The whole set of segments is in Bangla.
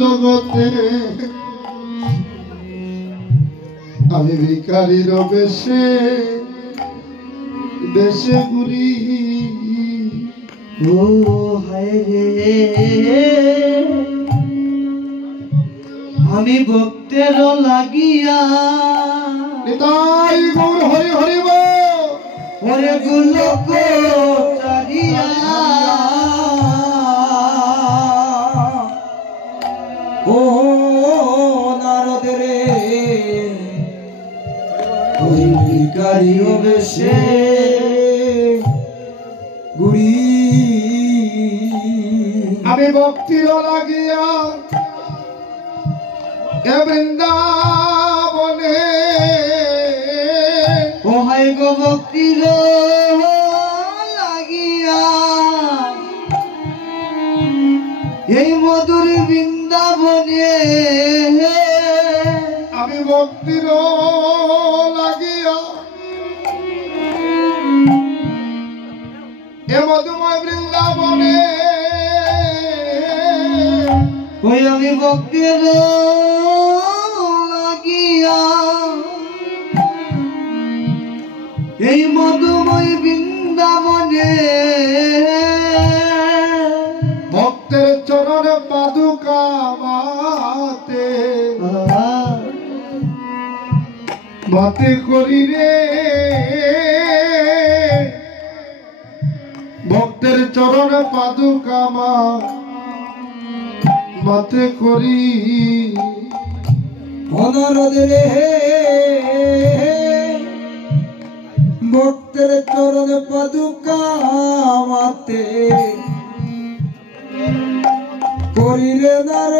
জগতে আমি ভিখারির বেশে দেশে ঘুরি। ও হায় রে আমি ভক্তের লাগিয়া নিতাই গৌর হরি হরি বল। ওরে গোলক চারিয়া ও নারদ রে ওই ভিখারি বেশে ঘুরি। আমি ভক্তির লাগিয়া এ বৃন্দাবনে ও হায় গো ভক্তির লাগিয়া এই মধুর বৃন্দাবনে আমি ভক্তির লাগিয়া এ মধুময় বৃন্দাবনে ওই আমি ভক্তির লাগিয়া এই মধুময় বৃন্দাবনে ভক্তের চরণ পাদুকা মাতে মাতে করি রে। ভক্তের চরণ পাদুকা মাতে করি। অনারদ রে ভক্তের চরণ পাদুকা মাতে করিলে নার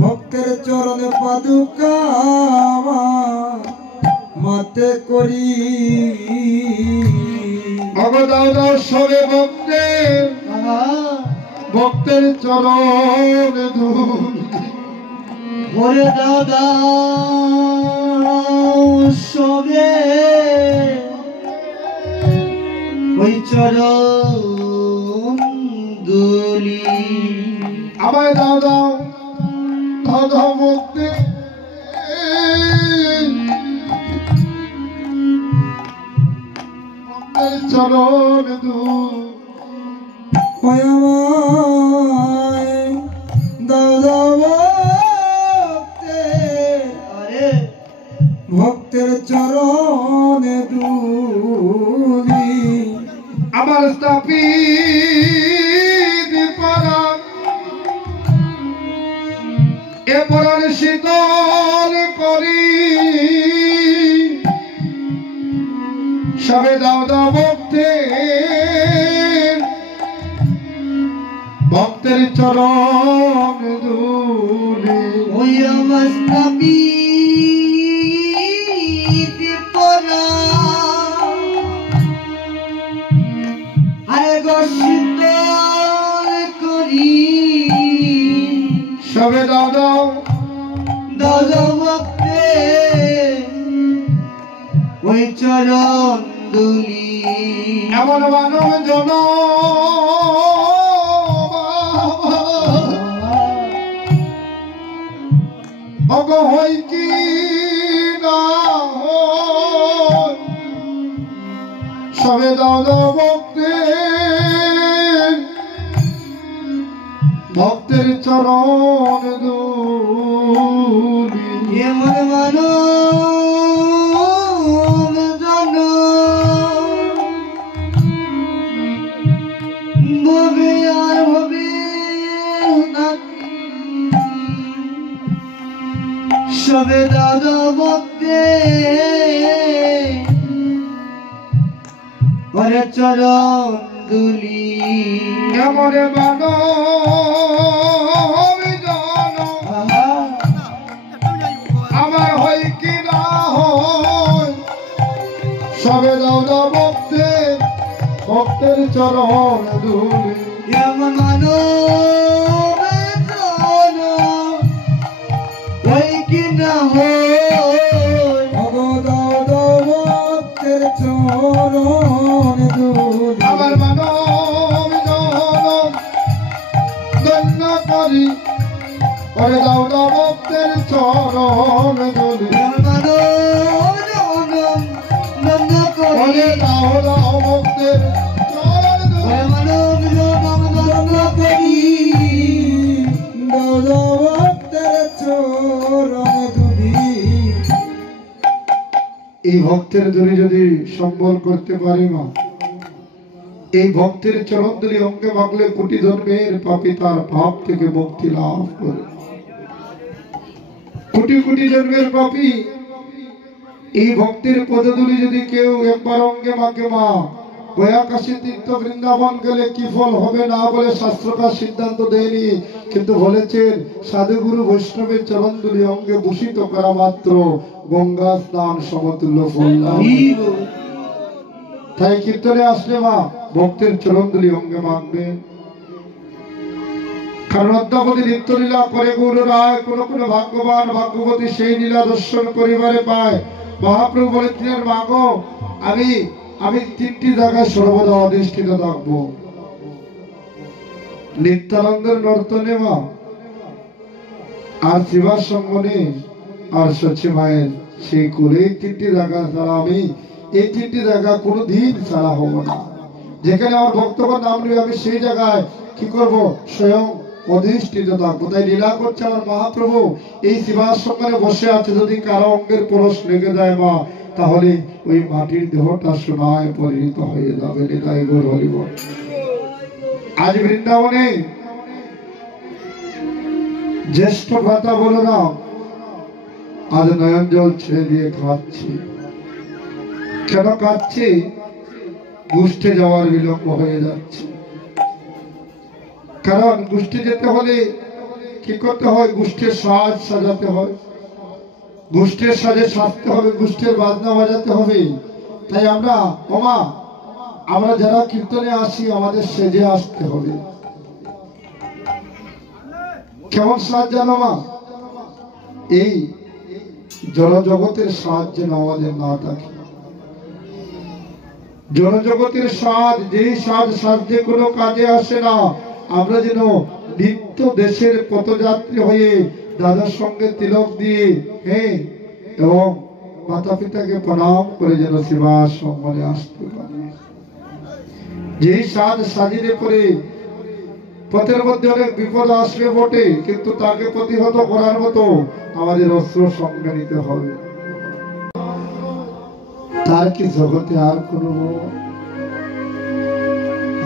ভক্তের চরণ পাদুকা মাতে করি। ভগদাও সবে ভক্তের ভক্তের চরণ ধূল। ওরে দাদা সবে ওই চরণ দুলি। আমায় দাও দাও দাও দাও ভক্তি ভক্তের চরণ ধূল। ওই আমায় দাও দাও ভক্তের চরণে দুলি। আমার স্থাপিত পরাণ এ পরাণ শীতল করি। সবে দাও দাও ভক্তের চরণ ধূলি। ওই আমার স্থাপিত পরাণ আরে গো শীতল করি। সবে দাও দাও দাদা ভক্তে ওই চরণ দুলি। এমন মানব জন অগ হই কি না হই। সবে দাও দাও ভক্তের চরণ ধূলি। এমন মানব জন ভবে আর হবে না। সবে দাদা ভক্তে ওরে চরণ দুলি। এমন মানব জন আমার হয় কি না হয়। সবে দাও দাও ভক্তের চরণ ধূলি। এমন মানব জন ওই কি না হয়। ভগদাও দাও ভক্তের চরণ ধূলি। আমার মানব জন সবে দাও না ভক্তের চরণ ধুলি সবে দাও না ভক্তের চরণ ধুলি। এই ভক্তের ধুলি যদি সম্বল করতে পারি মা, এই ভক্তের চরণ ধুলি অঙ্গে মাগলে কোটি জন্মের পাপী তার পাপ থেকে মুক্তি লাভ করে। কোটি কোটি জন্মের পাপী এই ভক্তের পদধূলি যদি কেউ একবার অঙ্গে মাকে মা, গয়া কাশী তীর্থ বৃন্দাবন গেলে কি ফল হবে না বলে শাস্ত্রকার সিদ্ধান্ত দেয়নি, কিন্তু বলেছেন সাধুগুরু বৈষ্ণবের চরণ ধুলি অঙ্গে ভূষিত করা মাত্র গঙ্গা স্নান সমতুল্য ফল লাভ। তাই কীর্তনে আসলে মা ভক্তের চরণ ধুলি অঙ্গে মাখবে। কারণ অদ্যাবধি নিত্য লীলা করে গৌর রায় কোন কোন ভাগ্যবান ভাগ্যবতী সেই লীলা দর্শন করিবারে পায়। মহাপ্রভু বলেছিলেন মাগো আমি তিনটি জায়গায় সর্বদা অধিষ্ঠিত থাকবো, নিত্যানন্দের নর্তনে মা, আর শিবার সঙ্গনে, আর সচি মায়ের সেই কুলে। এই তিনটি জায়গা ছাড়া আমি এই তিনটি জায়গা কোনোদিন ছাড়া হব না। যেখানে আমার ভক্তগণ নাম নেবে আমি সেই জায়গায় কি করব, স্বয়ং অধিষ্ঠিত থাকবো। তাই লীলা করছে আমার মহাপ্রভু এই শিবার সঙ্গনে বসে আছে। যদি কারো অঙ্গের পরশ লেগে যায় মা, তাহলে ওই মাটির দেহটা সোনায় পরিণত হয়ে যাবে। নিতাই গৌর হরি বল। আজ বৃন্দাবনে জ্যেষ্ঠ ভ্রাতা বলো না, আজ নয়ন জল ছেড়ে দিয়ে খাচ্ছি। কেন কাঁদছি? গোষ্ঠে যাওয়ার বিলম্ব হয়ে যাচ্ছে। কারণ গোষ্ঠে যেতে হলে কি করতে হয়, গোষ্ঠের সাজ সাজাতে হয়, গোষ্ঠের সাজে সাজতে হবে, গোষ্ঠের বাজনা বাজাতে হবে। তাই আমরা যারা কীর্তনে আসি আমাদের সেজে আসতে হবে। কেমন সাজ জানো মা? এই জড়জগতের সাজ যেন আমাদের না থাকে। জড়জগতের সাজ, যেই সাজ সাজে কোনো কাজে আসে না। আমরা যেন নিত্য দেশের পথযাত্রী হয়ে দাদার সঙ্গে তিলক দিয়ে এবং মাতা পিতাকে প্রণাম করে যেন সেবার সম্মানে আসতে পারি। যেই সাজ সাজিলে পরে পথের মধ্যে অনেক বিপদ আসবে বটে, কিন্তু তাকে প্রতিহত করার মতো আমাদের অস্ত্র সঙ্গে নিতে হবে। তার কি জগতে আর কোন,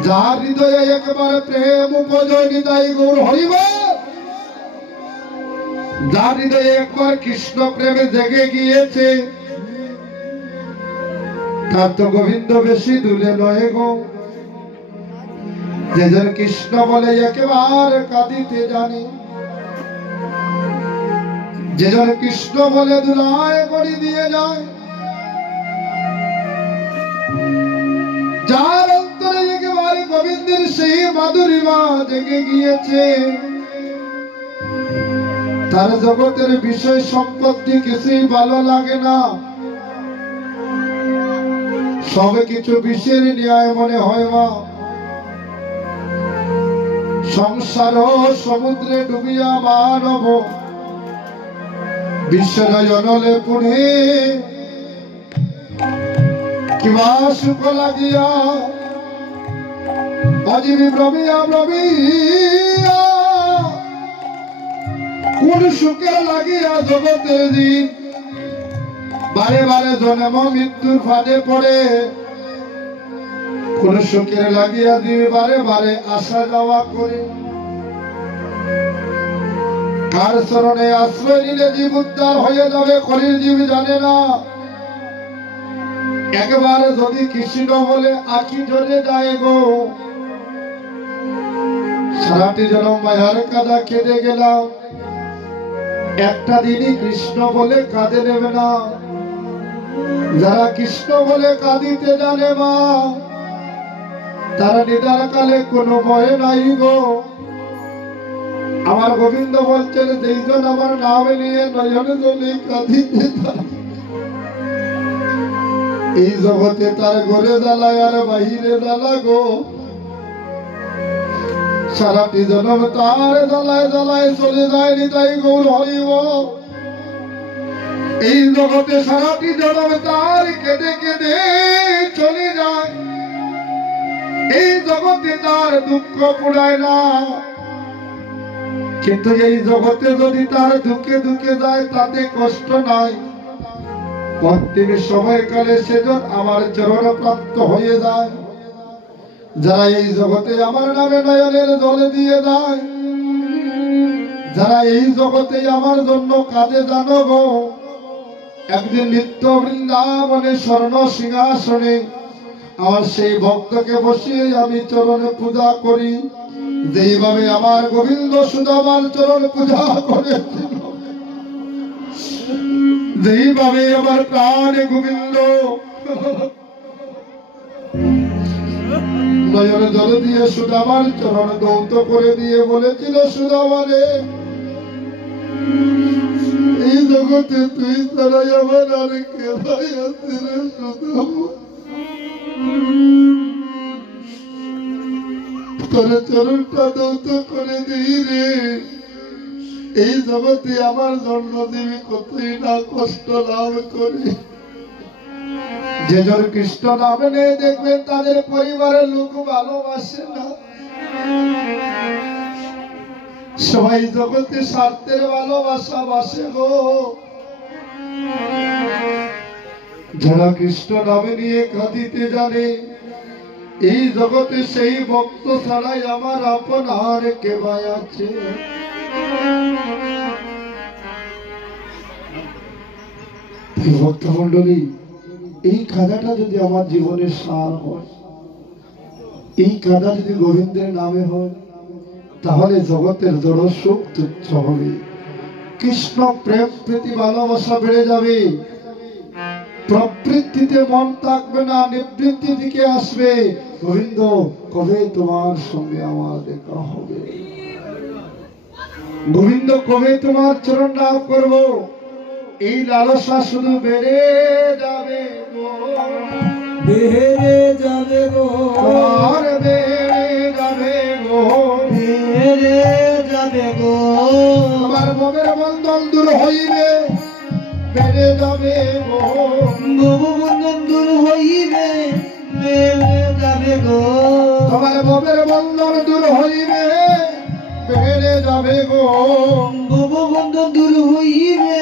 যার হৃদয়ে একবার প্রেম উপজয় নিতাই গৌর হরি বল। যার হৃদয়ে একবার কৃষ্ণ প্রেমে জেগে গিয়েছে, তার তো গোবিন্দ বেশি দূরে নয় গো। যে যেন কৃষ্ণ বলে একেবারে কাঁদিতে জানে, যে যেন কৃষ্ণ বলে দুলায় করি দিয়ে যায়, যার অন্তরে একেবারে গোবিন্দের সেই মাধুরীমা জেগে গিয়েছে, তার জগতের বিষয় সম্পত্তি কিছুই ভালো লাগে না। সবে কিছু বিষের ন্যায় মনে হয় মা। সংসার সমুদ্রে ডুবিয়া মানব বিশ্বের জনলে পুড়ে, কিবা সুখ লাগিয়া অজীবী ব্রবিয়া ব্রবিয়া, কোন সুখে লাগিয়া জগতের দিন বারে বারে জন্ম মৃত্যুর ফাঁদে পড়ে। কোন সুখের লাগিয়া দিবে বারে বারে আসা যাওয়া করে। কার শরণে আশ্রয় নিলে জীব উদ্ধার হয়ে যাবে, কলির জীব জানে না। একবারে যদি কৃষ্ণ বলে আখি জ্বলে যায় গো, সারাটি জনম মায়ার কাদা কেঁদে গেলাম, একটা দিনই কৃষ্ণ বলে কাঁদে নেবে না। যারা কৃষ্ণ বলে কাঁদিতে জানে মা, তারা নিদার কালে কোনো ভয় নাই গো। আমার গোবিন্দ বলছেন, যেইজন আমার নাম নিয়ে নয়ন জলে কাঁদিতে থাকে, এই জগতে তার ঘরে জ্বালায় আর বাহিরে জ্বালা গো। সারাটি জনম তার জ্বালায় জ্বালায় চলে যায় নিতাই গৌর হরিব। এই জগতে সারাটি জনম তার কেঁদে কেঁদে চলে যায়, এই জগতে তার দুঃখ পুরায় না। কিন্তু এই জগতে যদি তার দুঃখে দুঃখে যায় তাতে কষ্ট নাই, অন্তিম সময়কালে সেজন আমার চরণ প্রাপ্ত হয়ে যায়। যারা এই জগতে আমার নামে নয়নের জলে দিয়ে দেয়, যারা এই জগতে আমার জন্য কাঁদে জানো গো, একদিন নিত্য বৃন্দাবনে স্বর্ণ সিংহাসনে আমার সেই ভক্তকে বসিয়ে আমি চরণে পূজা করি, যেইভাবে আমার গোবিন্দ সুদামার চরণ পূজা করেছিল, যেইভাবে আমার প্রাণ গোবিন্দ নয়ন জল দিয়ে সুদামার চরণ দৌত করে দিয়ে বলেছিল, সুদামারে এই জগতে তুই ছাড়াই আমার আর কে ভাই আছে রে সুদামা, তোর চরণটা দৌত করে দিই রে। এই জগতে আমার জন্মজীবী কতই না কষ্ট লাভ করে। যেজন কৃষ্ণ নামে নেই দেখবেন তাদের পরিবারের লোক ভালোবাসে না, সবাই জগতে স্বার্থের ভালোবাসা বাসে গো। যারা কৃষ্ণ নামে নিয়ে কাঁদিতে জানে, এই জগতে সেই ভক্ত ছাড়াই আমার আপন আর কে ভাই আছে। ভক্ত মন্ডলী, এই কাঁদাটা যদি আমার জীবনের সার হয়, এই কাঁদা যদি গোবিন্দের নামে হয়, তাহলে জগতের জড় সুখ তুচ্ছ হবে, কৃষ্ণ প্রেম প্রীতি ভালোবাসা বেড়ে যাবে, প্রবৃত্তিতে মন থাকবে না, নিবৃত্তির দিকে আসবে। গোবিন্দ কবে তোমার সঙ্গে আমার দেখা হবে, গোবিন্দ কবে তোমার চরণ লাভ করব, এই লালসা শুধু বেড়ে যাবে গো, বেড়ে যাবে গো, আর বেড়ে যাবে গো, বেড়ে যাবে গো। তোমার ভবের বন্ধন দূর হইবে, বেড়ে যাবে গো, বহু বন্ধন দূর হইবে, বেড়ে যাবে গো। তোমার ভবের বন্ধন দূর হইবে, বেড়ে যাবে গো, বহু বন্ধন দূর হইবে,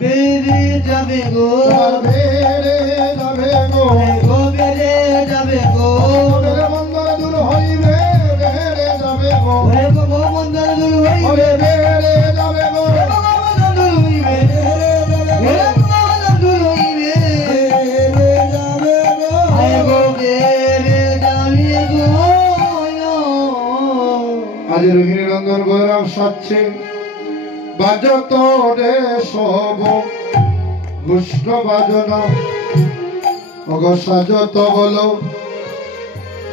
বেড়ে যাবে গো, তোমার বেড়ে যাবে গো, গো বেড়ে যাবে গো। ভবের বন্ধন দূর হইবে, বেড়ে যাবে গো, ওরে বহু বন্ধন দূর হইবে, ওরে বেড়ে যাবে গো, বহু বন্ধন দূর হইবে, ওরে বহু বন্ধন দূর হইবে, বেড়ে যাবে গো, আয় গো বেড়ে যাবে গো। আজ রোহিণী রঞ্জন গৌরাম সাচ্ছে বাজত রে সব ঘুষ্ট বাজনা, অগ সাজত বলো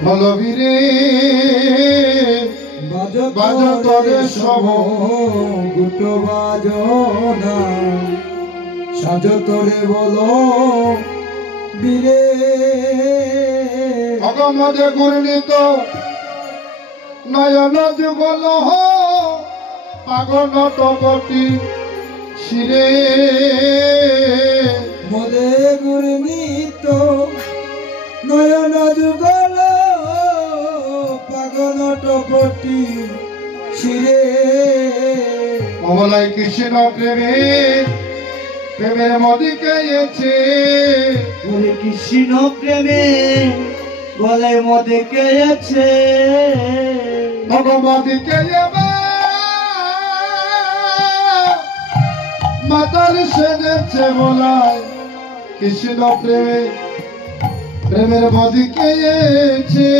বলো বীরে, বাজত রে সব গুটো বাজনা, সাজত রে বলো বীরে। অগ মধ্যে গুণিত নয়ন যুগল পাগল টপটি শিরে, মদে গুরমিত নয়ন যুগল পাগল টপটি শিরে। অবলায় কৃষ্ণ প্রেমে প্রেমের মদিকে এছে, বলে কৃষ্ণ প্রেমে গলায় মদে কেছে, ভগবতীকে মাতাল সেজেছে বলায় কৃষ্ণ প্রেমে প্রেমের মদিকে এছে,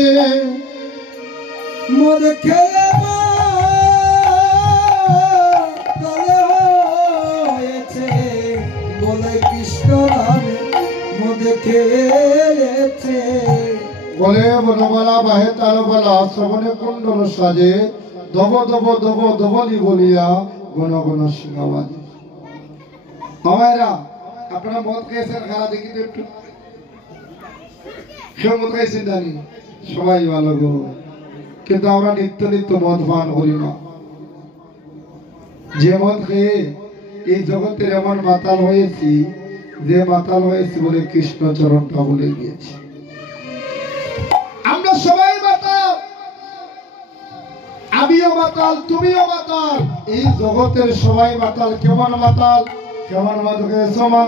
মদ খেয়ে গলে হয়েছে, বলে কৃষ্ণ নামে মদ খেয়েছে। বলে বনমালা বাহে তার বলা শ্রবণে কুণ্ডল সাজে, দব দব দব দবলি বলিয়া গণ গণ সিংহাবাজে। মামায়েরা, আপনারা মদ খেয়েছেন, খারা দেখি তো একটু, কেউ মদ খাইছেন জানি, সবাই ভালো গো। কিন্তু আমরা নিত্য নিত্য মদ পান করি না। যে মদ খেয়ে এই জগতের এমন মাতাল হয়েছি, যে মাতাল হয়েছি বলে কৃষ্ণ চরণটা ভুলে গিয়েছি। আমরা সবাই মাতাল, আমিও মাতাল, তুমিও মাতাল, এই জগতের সবাই মাতাল। কেমন মাতাল? কেমন মদ খেয়েছ মা?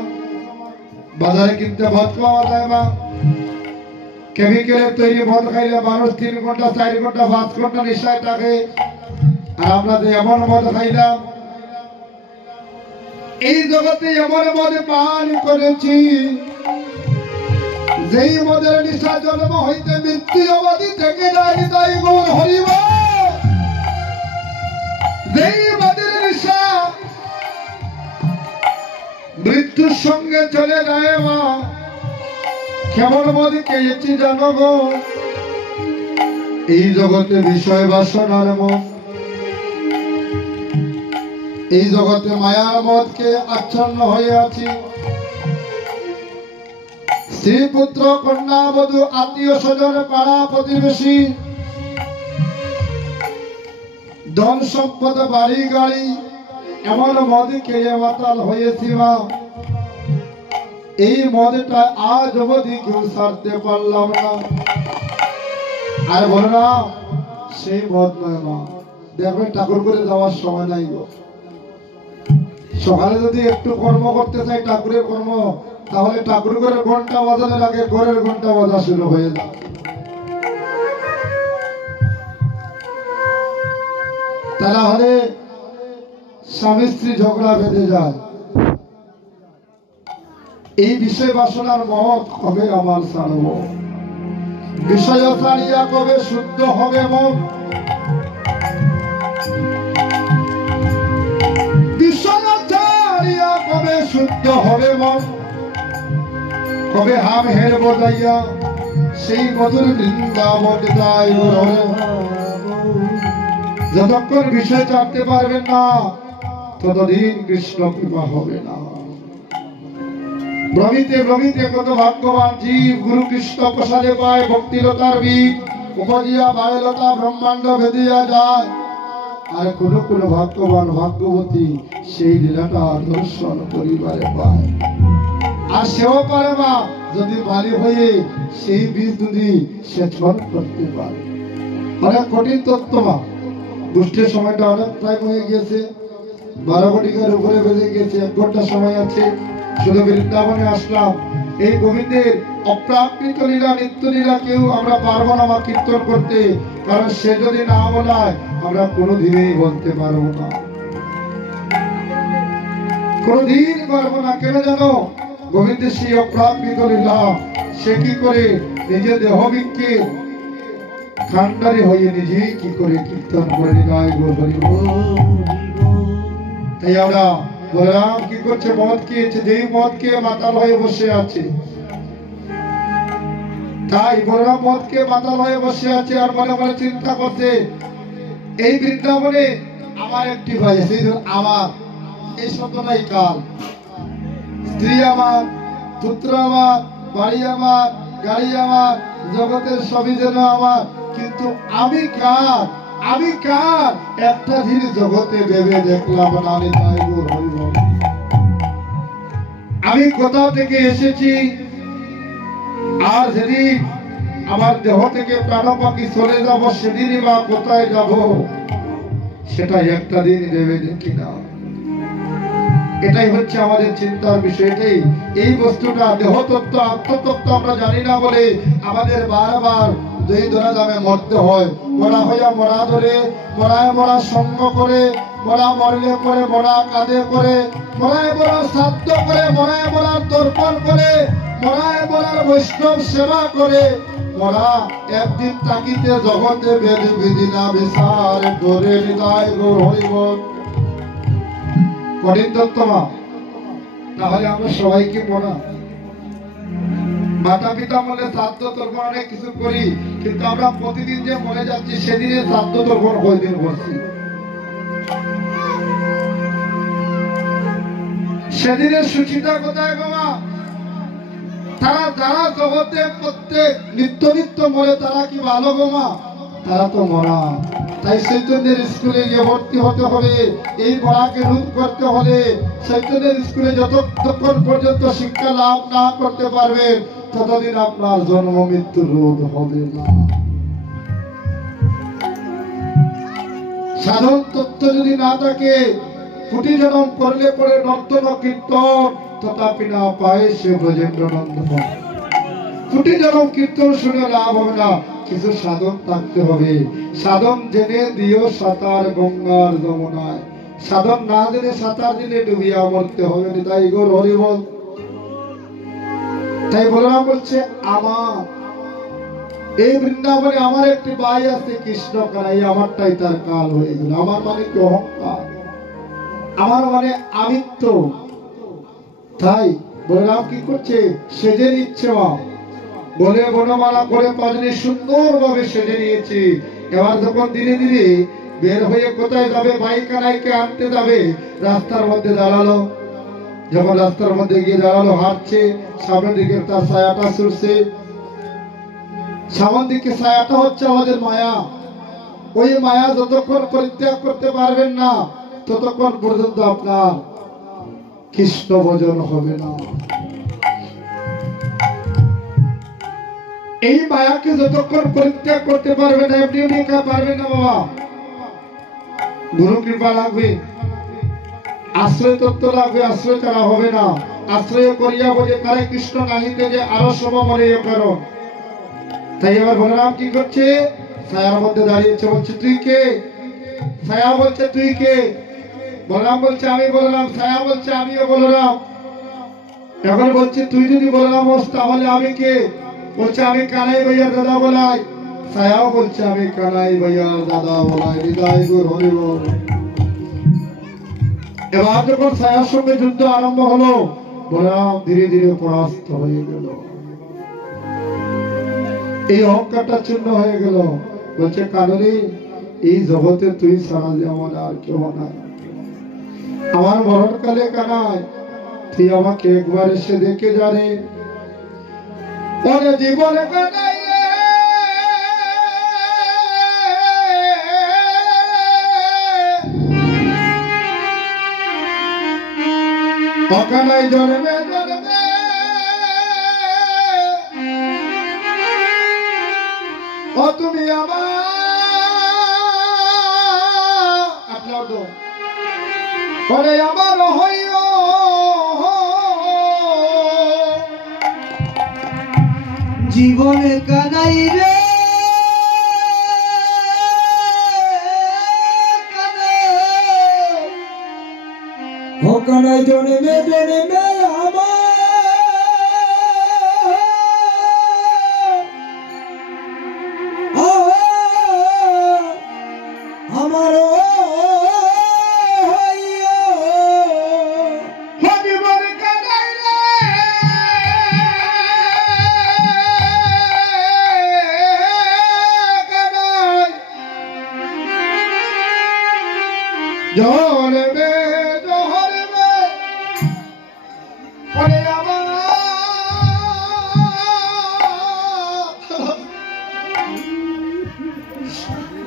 বাজারে কিনতে মদ পাওয়া যায় মা? কেমিক্যালের তৈরি মদ খাইলে মানুষ 3 ঘন্টা 4 ঘন্টা 5 ঘন্টা নেশায় থাকে। আর আমরা যে এমন মদ খাইলাম, এই জগতে এমন মদ পান করেছি, যেই মদের নেশা জন্ম হইতে মৃত্যু অবধি থেকে নাই। তাই গৌর হরিব, যেই মদের নেশা মৃত্যুর সঙ্গে চলে যায় মা। কেমন মদ খেয়েছি জানো গো? এই জগতে বিষয় বাসনার মদ, এই জগতে মায়ার মদকে আচ্ছন্ন হয়ে আছি। স্ত্রী পুত্র কন্যা বধূ আত্মীয় স্বজন পাড়া প্রতিবেশী, ধন সম্পদ বাড়ি গাড়ি, এমন মদ খেয়ে মাতাল হয়েছি মা। এই মদটা আজ অবধি কেউ ছাড়তে পারলাম না। আর বলো না, সেই মদ নয় মা। দেখবেন ঠাকুর করে যাওয়ার সময় নাই গো। সকালে যদি একটু কর্ম করতে চাই, ঠাকুরের কর্ম, তাহলে ঠাকুর ঘরের ঘন্টা বাজানোর আগে ঘরের ঘন্টা বাজা শুরু হয়ে যায়। তাহলে স্বামী স্ত্রী ঝগড়া বেঁধে যায়। এই বিষয় বাসনার মত কবে আমার ছাড়ব? বিষয় ছাড়িয়া কবে শুদ্ধ হবে মন? বিষয় ছাড়িয়া কবে শুদ্ধ হবে মন? কবে হাম হের বজাইয়া সেই মধুর বৃন্দাবন যাই। যতক্ষণ বিষয় জানতে পারবেন না, ততদিন কৃষ্ণ কৃপা হবে না। ভ্রমিতে ভ্রমিতে কত ভাগ্যবান জীব গুরু কৃষ্ণ প্রসাদে পায় ভক্তিলতার বীজ উপজিয়া বায়লতা ব্রহ্মাণ্ড ভেদিয়া যায়। আর কোন কোন ভাগ্যবান ভাগ্যবতী সেই লীলাটা দর্শন করিবারে পায়। আর সেও পারে না যদি বালি হয়ে সেই বীজ যদি সেচন করতে পারে। অনেক কঠিন তত্ত্ব মা। গোষ্ঠীর সময়টা অনেক টাইম হয়ে গিয়েছে, 12 ঘটিকার উপরে বেজে গিয়েছে, 1 ঘন্টা সময় আছে। শুধু বৃন্দাবনে আসলাম। এই গোবিন্দের অপ্রাকৃত লীলা নিত্য লীলা কেউ আমরা পারবো না মা কীর্তন করতে, কারণ সে যদি না বলায় আমরা কোনোদিনই বলতে পারবো না, কোনোদিন পারবো না। কেন জানো? গোবিন্দের সেই অপ্রাকৃত লীলা সে কি করে নিজে দেহবিককে খান্ডারি হয়ে নিজেই কি করে কীর্তন করে নিলায় গো হরি বল। তাই আমরা বলরাম কি করছে? মদ খেয়েছে, যেই মদ খেয়ে মাতাল হয়ে বসে আছে। তাই বলরাম মদ খেয়ে মাতাল হয়ে বসে আছে আর মনে মনে চিন্তা করছে, এই বৃন্দাবনে আমার একটি ভাই আছে। আমার এই শব্দটাই কাল। স্ত্রী আমার, পুত্র আমার, বাড়ি আমার, গাড়ি আমার, জগতের সবই যেন আমার, কিন্তু আমি কার? আমি কার? একটা জিনিস জগতে ভেবে দেখলাম না। আমি কোথা থেকে এসেছি, আর যেদিন আমার দেহ থেকে প্রাণ পাখি চলে যাব, সেদিনই বা কোথায় যাব, সেটা একটা দিন ভেবে দেখি না। এটাই হচ্ছে আমাদের চিন্তার বিষয়। এটাই এই বস্তুটা দেহতত্ত্ব আত্মতত্ত্ব আমরা জানি না বলে আমাদের বারবার দুই ধরা দামে মরতে হয়। মরা হইয়া মরা ধরে, মরায় মরা সঙ্গ করে, মরা মরলে করে, মরা কাঁধে করে, মরায় মরা শ্রাদ্ধ করে, মরায় মরার তর্পণ করে, মরায় মরার বৈষ্ণব সেবা করে, মরা একদিন তাকিতে জগতে বেদি বিধি না বিচার করে হৃদয় গৌর হরিবল। কঠিন তত্ত্ব মা। তাহলে আমরা সবাইকে মরা। মাতা পিতা মনে শ্রাদ্ধ তর্পণ অনেক কিছু করি, কিন্তু আমরা প্রতিদিন যে মরে যাচ্ছি, সেদিনে শ্রাদ্ধ তর্পণ কয়দিন করছি? সেদিনের সুচিতা কোথায় গো মা? তারা যারা জগতে প্রত্যেক নিত্য নিত্য মরে, তারা কি ভালো গো মা? তারা তো মরা। তাই চৈতন্যের স্কুলে গিয়ে ভর্তি হতে হবে। এই মরাকে রোধ করতে হলে চৈতন্যের স্কুলে যতক্ষণ পর্যন্ত শিক্ষা লাভ না করতে পারবেন ততদিন আপনার জন্ম মৃত্যু রোধ হবে না। সাধন তত্ত্ব যদি না থাকে, কোটি জনম করলে পরে নর্তন কীর্তন তথাপি না পায় সে ব্রজেন্দ্র নন্দন। কোটি জনম কীর্তন শুনে লাভ হবে না, কিছু সাধন থাকতে হবে। সাধন জেনে দিও সাঁতার গঙ্গার যমুনায়, সাধন না জেনে সাঁতার দিলে ডুবিয়া মরতে হবে। তাই গৌর হরি বল। তাই বলরাম বলছে আমার এই বৃন্দাবনে আমার একটি ভাই আছে কৃষ্ণ কানাই, আমারটাই তার কাল হয়ে গেল। আমার মানে কি অহংকার, আমার মানে আমিত্ব। তাই বলরাম কি করছে, সেজে নিচ্ছে মা বলে বনমালা করে পাজনি সুন্দর ভাবে সেজে নিয়েছি। এবার যখন ধীরে ধীরে বের হয়ে কোথায় যাবে, ভাই কানাইকে আনতে যাবে, রাস্তার মধ্যে দাঁড়ালো। যখন রাস্তার মধ্যে গিয়ে দাঁড়ালো, হাঁটছে, সামনের দিকে তার ছায়াটা ছুটছে। সামনের দিকে ছায়াটা হচ্ছে আমাদের মায়া। ওই মায়া যতক্ষণ পরিত্যাগ করতে পারবেন না ততক্ষণ পর্যন্ত আপনার কৃষ্ণ ভজন হবে না। এই মায়াকে যতক্ষণ পরিত্যাগ করতে পারবে না, এমনি এমনি পারবে না বাবা। গুরু কৃপা লাগবে, আশ্রয় তত্ত্ব লাগবে, আশ্রয় ছাড়া হবে না। আশ্রয় করিয়া বলে কারে কৃষ্ণ নাহিতে যে আরো সভা মরে কারণ। তাই এবার বলরাম কি করছে, ছায়ার মধ্যে দাঁড়িয়েছে, বলছে তুই কে? ছায়া বলছে তুই কে? বলরাম বলছে আমি বলরাম। ছায়া বলছে আমিও বলরাম। এখন বলছে তুই যদি বলরাম হোস তাহলে আমি কে? বলছে আমি কানাই ভাইয়ার দাদা বলাই। ছায়াও বলছে আমি কানাই ভাইয়ার দাদা বলাই। হৃদয় গুর হরি বল। এবার যখন ছায়ার সঙ্গে যুদ্ধ আরম্ভ হলো, বলরাম ধীরে ধীরে পরাস্ত হয়ে গেল। এই অহংকারটা চূর্ণ হয়ে গেল। বলছে কানরি, এই জগতে তুই ছাড়া যেমন আর কেউ নাই। আমার মরণকালে কানাই তুই আমাকে একবার এসে দেখে জানে। ওরে জীবনে কানাই অকানাই জন্মে জন্মে ও তুমি আমার ওরে আমার হইও জীবনে কানাই রে ও কানাই জন্মে জন্মে আমার জহরবে জহরবে ওরে আমার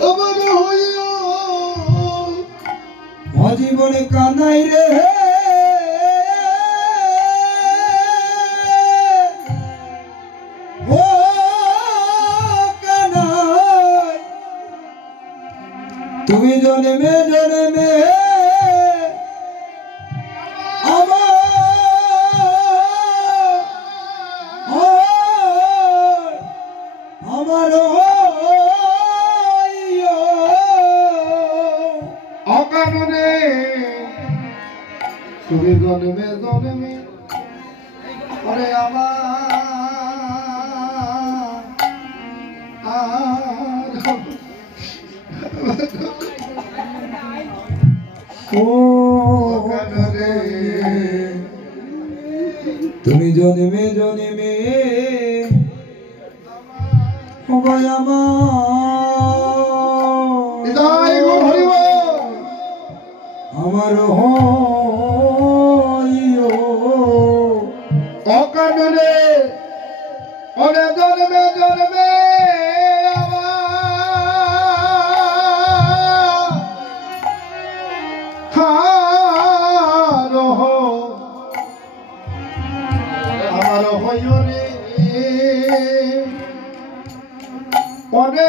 আমার হইও জীবনে কানাই রে ও কানাই তুমি জন্মে জন্মে আমার অকারণে তুমি জন্মে জন্মে ওরে আমার ও অকারণে তুমি জন্মে জন্মে আমার হৃদয় গুণ হরি বল। আমার হইও অকারণে ওরে জন্মে জন্মে আমার প্রাণে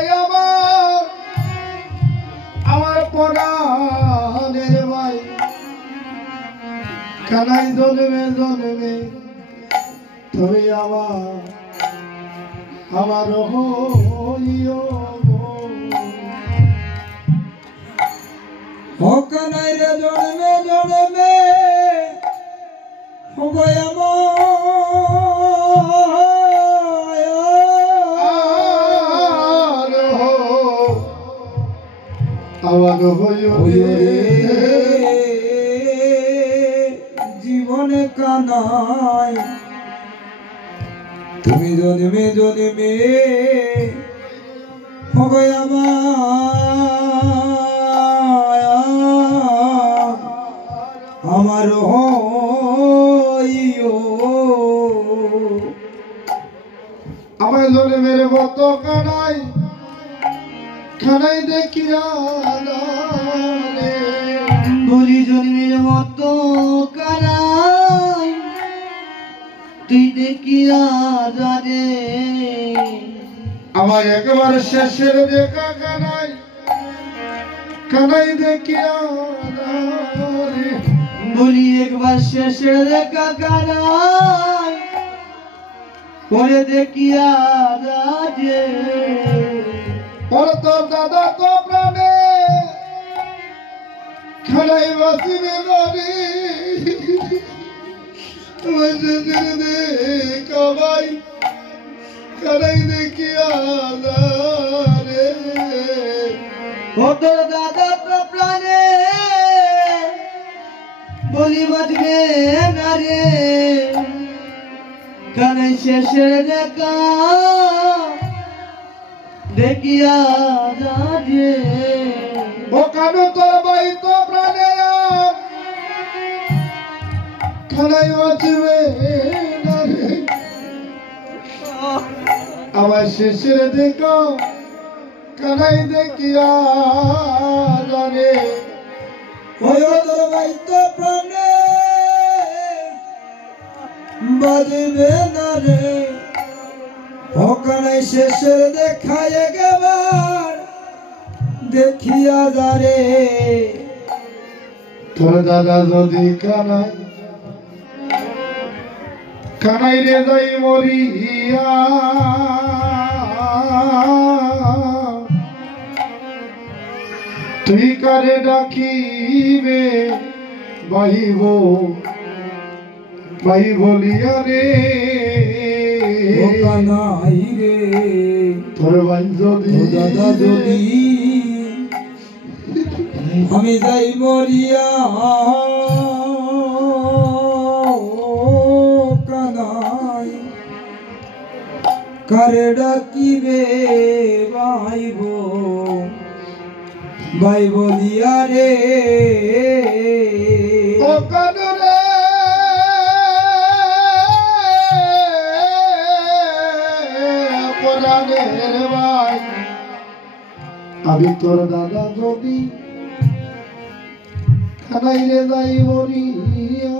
আমার প্রাণের ভাই কানাই জন্মে জন্মে তুমি আমার হইও ও কানাই রে জন্মে জন্মে আমার হইও জীবনে কানাই তুমি জন্মে জন্মে হবে আমার হইও আমার জন্মের মতো কানাই কানাই দেখিয়া বলি জন্মের মতো কানাই তুই দেখিয়া জানে আমার একবার শেষের দেখা কানাই কানাই দেখিয়া বলি একবার শেষের দেখা কানাই পরে দেখিয়া রাজে ওরে তোর দাদা তো প্রাণে কানাই বাসিবে বাড়ি তোমার শেষের দেখা ভাই কানাই দেখিয়া রে ও তোর দাদা তো প্রাণে বলি বাজবে না রে কানাই শেষের দেখা দেখিয়া যাবে ও কানু তোর ভাই তো প্রাণে কানাই বাঁচবে না রে আমার শেষের দেখো কানাই দেখিয়া রে ওই তোর ভাই তো প্রাণে বাজবে না রে ও কানাই শেষের দেখায় একবার দেখিয়া যা রে তোর দাদা যদি কানাই কানাই রে যাই মরিয়া তুই কারে ডাকিবে বাহিব ভাই বলিয়া রে ও কানাই রে তোর ভাই যদি দাদা যদি আমি যাই মরিয়া কানাই কারে ডাকিবে ভাইব ভাই বলিয়া রে ও কানু রে পরাণের ভাই আমি তোর দাদা যদি কানাই রে যাই মরিয়া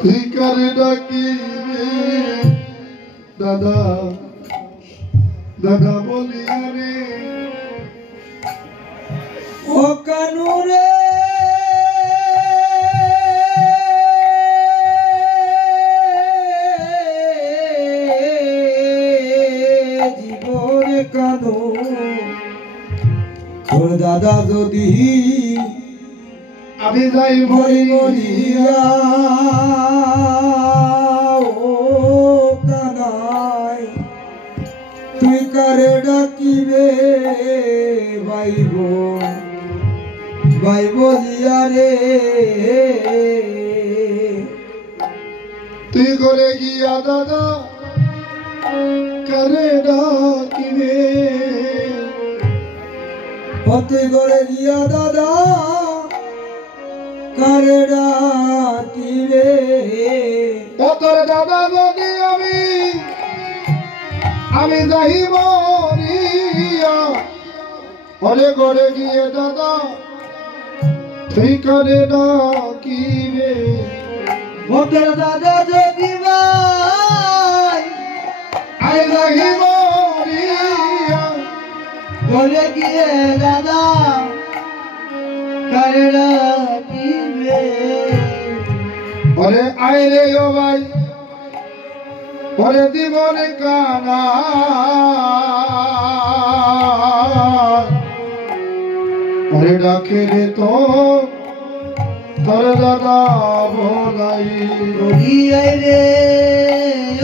তুই কারে ডাকিবে দাদা দাদা বলিয়া রে ও কানু রে জীবনে কানু তোর দাদা যদি আমি যাই মরি মরিয়া ও কানাই তুই কারে ডাকিবে ভাইব ভাই বলিয়া রে তুই করে গিয়া দাদা কারে ডাকিবে তুই করে গিয়া দাদা কারে ডাকিবে ও তোর দাদা যদি আমি যাই মরিয়া ওরে করে গিয়ে দাদা তুই কারে ডাকিবে ভক্তের দাদা যদি ভাই আই লাগি মরিয়া বলে গিয়ে দাদা কারে রাখিবে ওরে আই রে ও ভাই ওরে জীবনে কানা ওরে ডাকে রে তো তোর দাদা বলাই বলিয়াই রে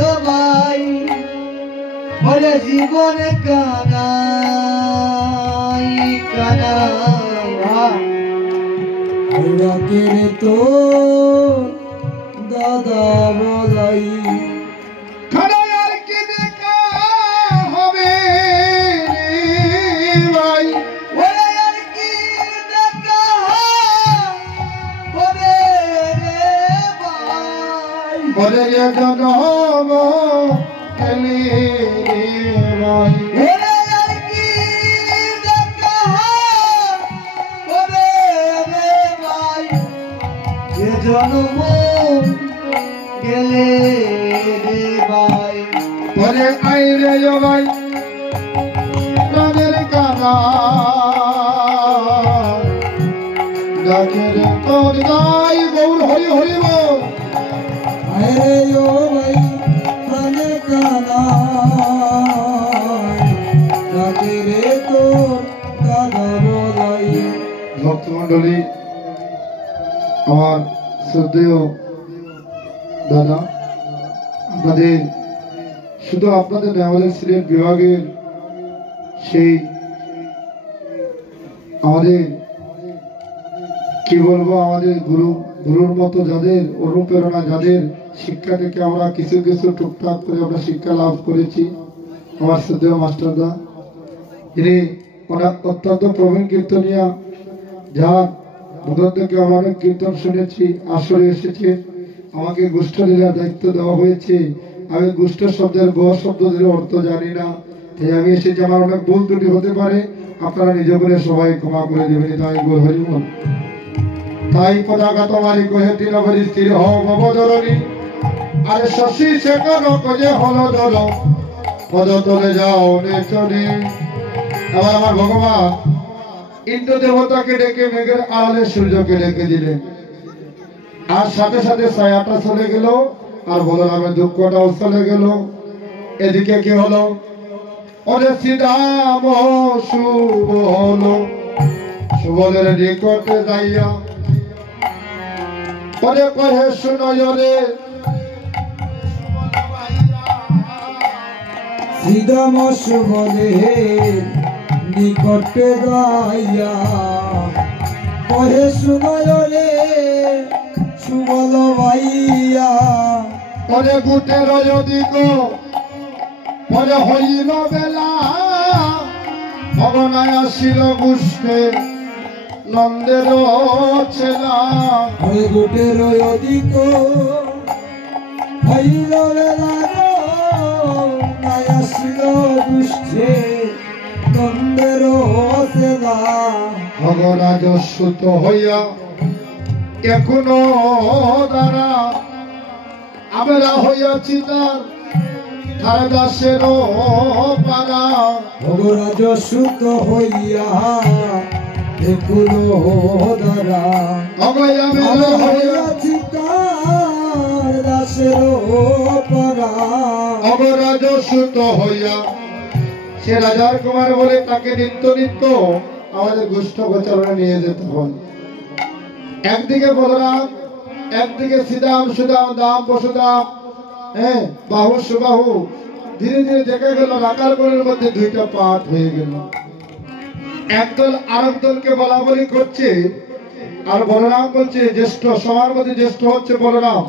ও ভাই বলে জীবনে কানাই কানাই ডাকে রে তো দাদা বলাই খানায় আর কি দেখা হবে রে ভাই ওরে আর কি দেখা হবে রে ভাই ওরে যে জনম এলি রে ভাই ওরে আর কি দেখা হবে রে ভাই যে জন্ম গেলে রে ভাই ওরে আই রে ও ভাই প্রাণের কানা ডাকে রে তোর গাই গৌর হরি হরি বল আরে ও ভাই প্রাণে কানা ডাকে রে তো দাদা বলাই ভক্তমণ্ডলী আমার শ্রদ্ধেয় দাদা আপনাদের শুধু আপনাদের আমাদের সিলেট বিভাগের সেই আমাদের কি বলবো আমাদের গুরুর মতো যাদের অনুপ্রেরণা যাদের শিক্ষা থেকে আমরা কিছু কিছু টুকটাক করে আমরা শিক্ষা লাভ করেছি আমার শ্রদ্ধেয় মাস্টারদা তিনি ওনার অত্যন্ত প্রবীণ কীর্তনিয়া যার ভগত থেকে আমরা অনেক কীর্তন শুনেছি আসরে এসেছে আমাকে গোষ্ঠ লীলার দায়িত্ব দেওয়া হয়েছে আমি গোষ্ঠ শব্দের গ শব্দের অর্থ জানি না তাই আমি এসেছি আমার অনেক ভুল ত্রুটি হতে পারে আপনারা নিজ করে সবাই ক্ষমা করে দেবেন তাই গোল হরিমন তাই পতাকা তোমারি কহে তৃণভরি স্থির হও ভবধরণী আরে শশী শেখর কজে হল ধর পদ তলে যাও নেচনে আবার আমার ভগবান ইন্দ্র দেবতাকে ডেকে মেঘের আড়ালে সূর্যকে ডেকে দিলেন আর সাথে সাথে ছায়াটা চলে গেল আর বলরামের দুঃখটাও চলে গেল এদিকে কি হলো ওরে শ্রীরাম শুভ হলো সুবলের নিকটে যাইয়া ওরে কহে শুনয় রে শ্রীরাম শুভলে নিকটে গাইয়া কহে শুনয় রে সুবল ভাইয়া ওরে গুটের অধিক পরে হইল বেলা ভগনায় আসিল গুষ্টে নন্দের ছেলা ওরে গোটের অধিক হইল বেলা নাই আসিল দুষ্টে নন্দের সেলা ভগরাজ সুত হইয়া এখনো দ্বারা আমরা হইয়াছি তার দাসের পারা ভগরাজ সুত হইয়া একুলো দ্বারা অগয় আমরা হইয়া হইয়াছি তার দাসের পারা অগরাজ সুত হইয়া সে রাজার কুমার বলে তাকে নিত্য নিত্য আমাদের গোষ্ঠ গোচারণে নিয়ে যেতে হয় একদিকে বলরাম একদিকে শ্রীদাম সুদাম দাম বসুদাম হ্যাঁ বাহু সুবাহু ধীরে ধীরে দেখা গেল রাখার গণের মধ্যে দুইটা পাঠ হয়ে গেল একদল আরেক দলকে বলা বলি করছে আর বলরাম বলছে জ্যেষ্ঠ সবার মধ্যে জ্যেষ্ঠ হচ্ছে বলরাম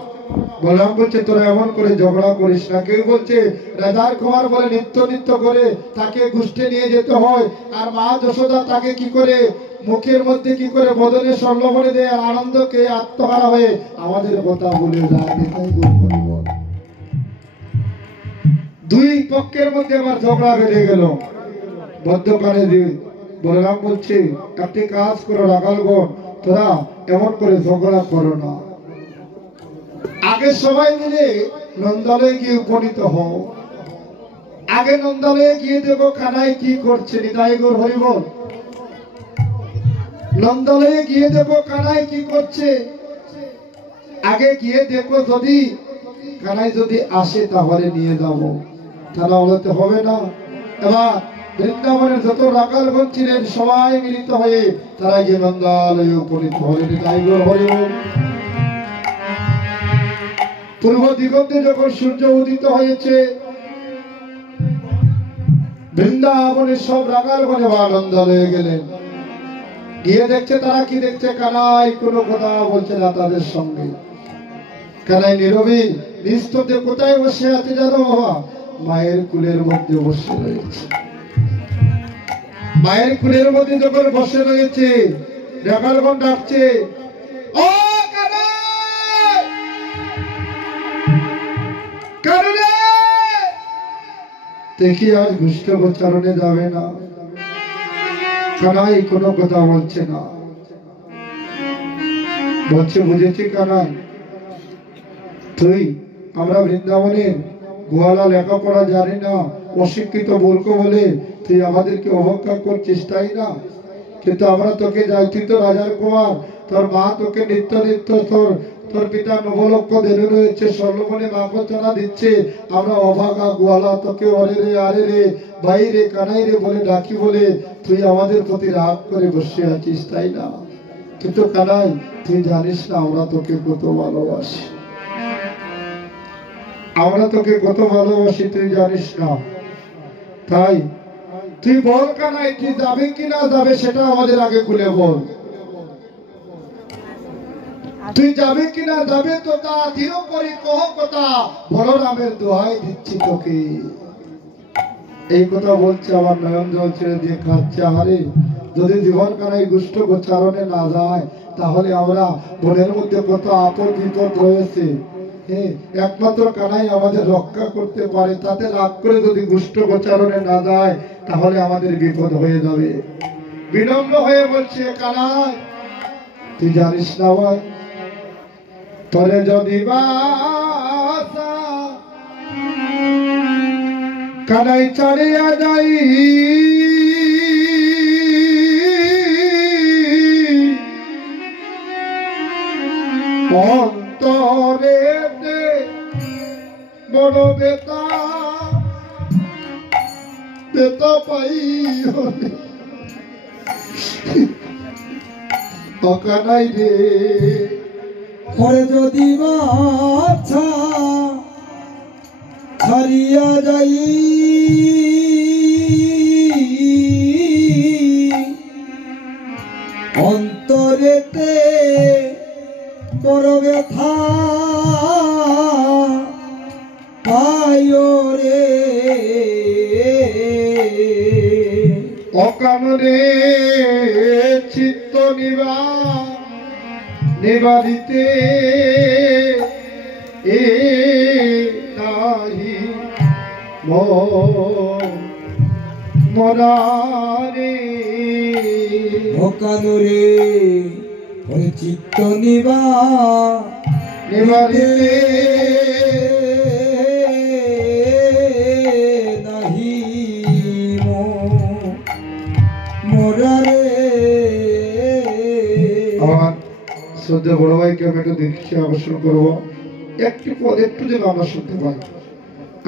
বলরাম বলছে তোরা এমন করে ঝগড়া করিস না কেউ বলছে রাজার কুমার বলে নিত্য নিত্য করে তাকে গোষ্ঠে নিয়ে যেতে হয় আর মা যশোদা তাকে কি করে মুখের মধ্যে কি করে বদলে স্বর্ণ ভরে দেয় আর আনন্দকে আত্মহারা হয়ে আমাদের কথা বলে যায় এটাই গোপন বল দুই পক্ষের মধ্যে আবার ঝগড়া বেড়ে গেল মধ্যখানে বলরাম বলছে একটি কাজ করো রাখালগণ তোরা এমন করে ঝগড়া করো না আগে সবাই মিলে নন্দালয়ে গিয়ে উপনীত হও। আগে নন্দালয়ে গিয়ে দেখো কানাই কি করছে। নিতাই গৌর হরি বল। নন্দালয়ে গিয়ে দেখো কানাই কি করছে। আগে গিয়ে দেখো, যদি কানাই যদি আসে তাহলে নিয়ে যাবো, তারা হতে হবে না। এবার বৃন্দাবনের যত রাখালগণ ছিলেন সবাই মিলিত হয়ে তারা গিয়ে নন্দালয়ে উপনীত হলেন। নিতাই গৌর হরি বল। পূর্ব দিগন্তে যখন সূর্য উদিত হয়েছে, বৃন্দাবনের সব রাখালগণ এবার নন্দালয়ে গেলেন। গিয়ে দেখছে, তারা কি দেখছে, কানাই কোনো কথা বলছে না তাদের সঙ্গে। কানাই নীরবে নিস্তব্ধে কোথায় বসে আছে জানো বাবা? মায়ের কুলের মধ্যে বসে রয়েছে। মায়ের কুলের মধ্যে যখন বসে রয়েছে, রাখালগণ ডাকছে, ও কানাই, কানাই, দেখি আজ ঘুষ্ট গোচারণে যাবে না? কানাই কোনো কথা বলছে না। বলছে, বুঝেছি কানাই, তুই আমরা বৃন্দাবনের গোয়ালা লেখাপড়া জানি না, অশিক্ষিত মূর্খ বলে তুই আমাদেরকে অবজ্ঞা করছিস, তাই না? কিন্তু আমরা তোকে যাই, তুই তো রাজার কুমার, তোর মা তোকে নিত্য নিত্য তোর পিতা নবলক্ষ দেনে রয়েছে, স্বর্ণমণি মাকচনা দিচ্ছে। আমরা অভাগা গোয়ালা তোকে অরে রে আরে রে ভাই রে কানাই রে বলে ডাকি বলে তুই আমাদের প্রতি রাগ করে বসে আছিস, তাই না? কিন্তু কানাই, তুই জানিস না আমরা তোকে কত ভালোবাসি। আমরা তোকে কত ভালোবাসি তুই জানিস না। তাই তুই বল কানাই, তুই যাবে কি না যাবে সেটা আমাদের আগে খুলে বল। তুই যাবে কি না যাবে তো তা ধীর করে কহ কথা, বলরামের দোহাই দিচ্ছি তোকে। এই কথা বলছে, আমার নয়ন জল ছেড়ে দিয়ে কাঁদছে। আরে যদি জীবন কানাই গুষ্ঠ গোচারণে না যায়, তাহলে আমরা মনের মধ্যে কত আপদ বিপদ রয়েছে, একমাত্র কানাই আমাদের রক্ষা করতে পারে। তাতে রাগ করে যদি গুষ্ঠ গোচারণে না যায়, তাহলে আমাদের বিপদ হয়ে যাবে। বিনম্র হয়ে বলছে, কানাই তুই জানিস না ভাই, তোরে যদি বাসা কানাই ছাড়িয়া যাই, অন্তরে বড় বেতা বেতা পাই কানাই রে। পরে যদি বাছা ছাড়িয়া যাই, অন্তরেতে বড় ব্যথা পায় রে। অকামনে চিত্ত নিবারিতে এ নাহি মরারে। অকানুরে ওই চিত্ত নিবারিতে নাহি মোরারে। আমার শ্রদ্ধা বড় ভাইকে আমি একটু দৃষ্টি আকর্ষণ করবো, একটু যেন আমরা শুনতে পাই।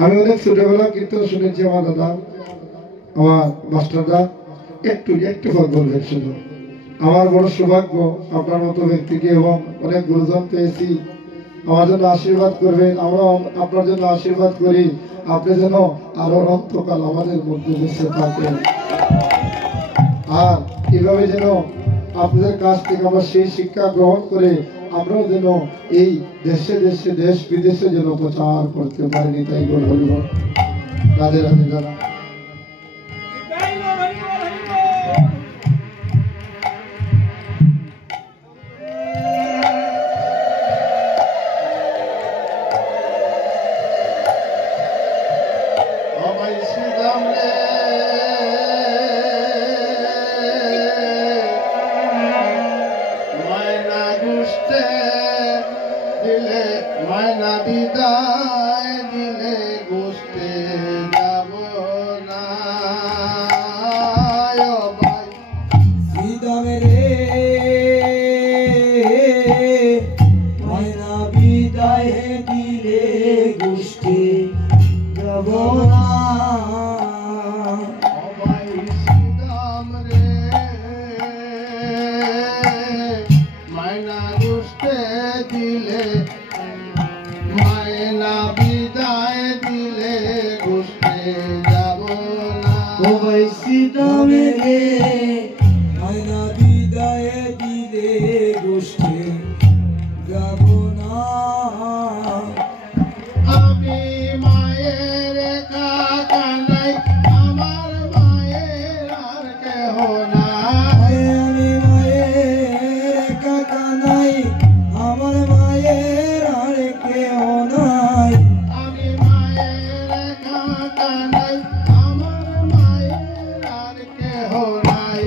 আমি অনেক ছোটবেলা কীর্তন শুনেছি আমার দাদা, আমার মাস্টারদা, একটু পর বলবেন শুধু। আমার বড় সৌভাগ্য আপনার মতো ব্যক্তিকে এবং অনেক গুরুজন পেয়েছি। আমার জন্য আশীর্বাদ করবেন, আমরাও আপনার জন্য আশীর্বাদ করি। আপনি যেন আরো অনন্তকাল আমাদের মধ্যে বেঁচে থাকেন, আর এভাবে যেন আপনাদের কাছ থেকে আমরা সেই শিক্ষা গ্রহণ করে আমরাও যেন এই দেশে দেশে দেশ বিদেশে যেন প্রচার করতে পারি। তাই বলব রাধে রাধে দাদা। মায়না বিদায় দিলে ঘুষতে যাব না ও ভাই সিদামে রে মায়না বিদায় দিলে গোষ্ঠী যাব না ও ভাই সিদাম রে মায়না ঘুষতে দিলে মায়না বিদায় দিলে ঘুষতে যাব না ও ভাই সিদামে রে মায়না বিদায় দিলে গোষ্ঠী যাব না আমি মায়ের কাকা নাই আমার মায়ের আর কেহ নাই আমি মায়ের কাকা নাই আমার মায়ের আর কেহ নাই আমি মায়ের কাকা নাই আমার মায়ের আর কেহ নাই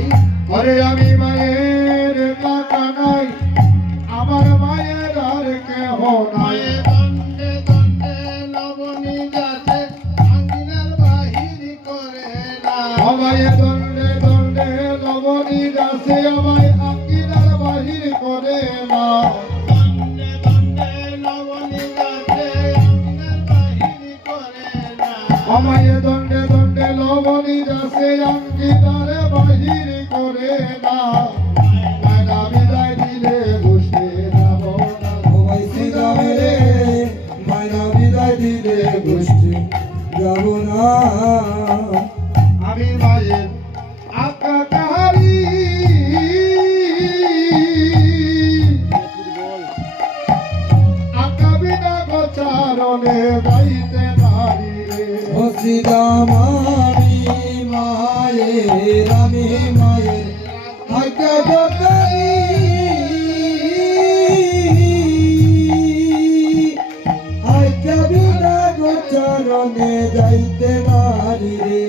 আরে আমি মায়ের কাকা নাই আমার মায়ের আর কেহ নাই মায়ে দণ্ডে দণ্ডে লবণী যাতে আঙ্গিনার বাহির করে না আমায় দণ্ডে দণ্ডে লবণী দাসে আমায় আঙ্গিনার বাহির করে না দণ্ডে দণ্ডে লবণী যাতে আঙ্গিনার বাহির করে না আমায় দণ্ডে দণ্ডে লবণী দাসে আঙ্গিনার বাহির করে না মায়না বিদায় দিলে বসে যাব না ও ভাই সিদামে রে মায়না বিদায় দিলে গোষ্ঠী যাব না আমি মায়ের আকাকারি আকা বিনা গোচারণে যাইতে পারি রে ও সিদাম আমি মায়ের আজ্ঞা দরকারি আজ্ঞা বিনা গোচরণে যাইতে পারি রে